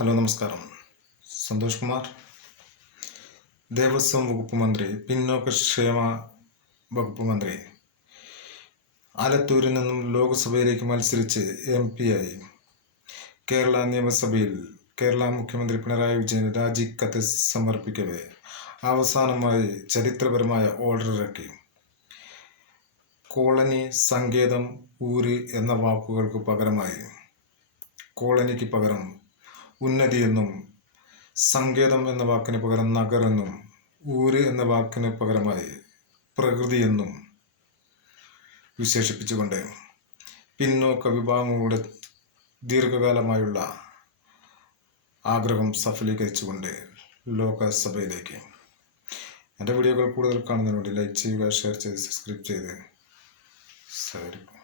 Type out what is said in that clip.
Hello നമസ്കാരം. സന്തോഷ് കുമാർ. ദേവസ്വം വകുപ്പ് മന്ത്രി പിന്നോക്കക്ഷേമ വകുപ്പ് മന്ത്രി. ആലത്തൂരിൽ നിന്നും ലോക്സഭയിലേക്ക് മത്സരിച്ച് എം ആയി. കേരള നിയമസഭയിൽ കേരള മുഖ്യമന്ത്രി പിണറായി വിജയന് രാജിക്കത്ത് സമർപ്പിക്കവേ. അവസാനമായി ചരിത്രപരമായ ഓർഡർ ഇറക്കി. കോളനി സങ്കേതം ഊര് എന്ന വാക്കുകൾക്ക് പകരമായി. കോളനിക്ക് പകരം ഉന്നതി എന്നും സങ്കേതം എന്ന വാക്കിന് പകരം നഗർ എന്നും ഊര് എന്ന വാക്കിന് പകരമായി പ്രകൃതി എന്നും വിശേഷിപ്പിച്ചുകൊണ്ട് പിന്നോക്ക വിഭാഗങ്ങളുടെ ദീർഘകാലമായുള്ള ആഗ്രഹം സഫലീകരിച്ചുകൊണ്ട് ലോകസഭയിലേക്ക്. എന്റെ വീഡിയോകൾ കൂടുതൽ കാണുന്നതിന് വേണ്ടി ലൈക്ക് ചെയ്യുക ഷെയർ ചെയ്ത് സബ്സ്ക്രൈബ് ചെയ്ത്. സഹകരിക്കും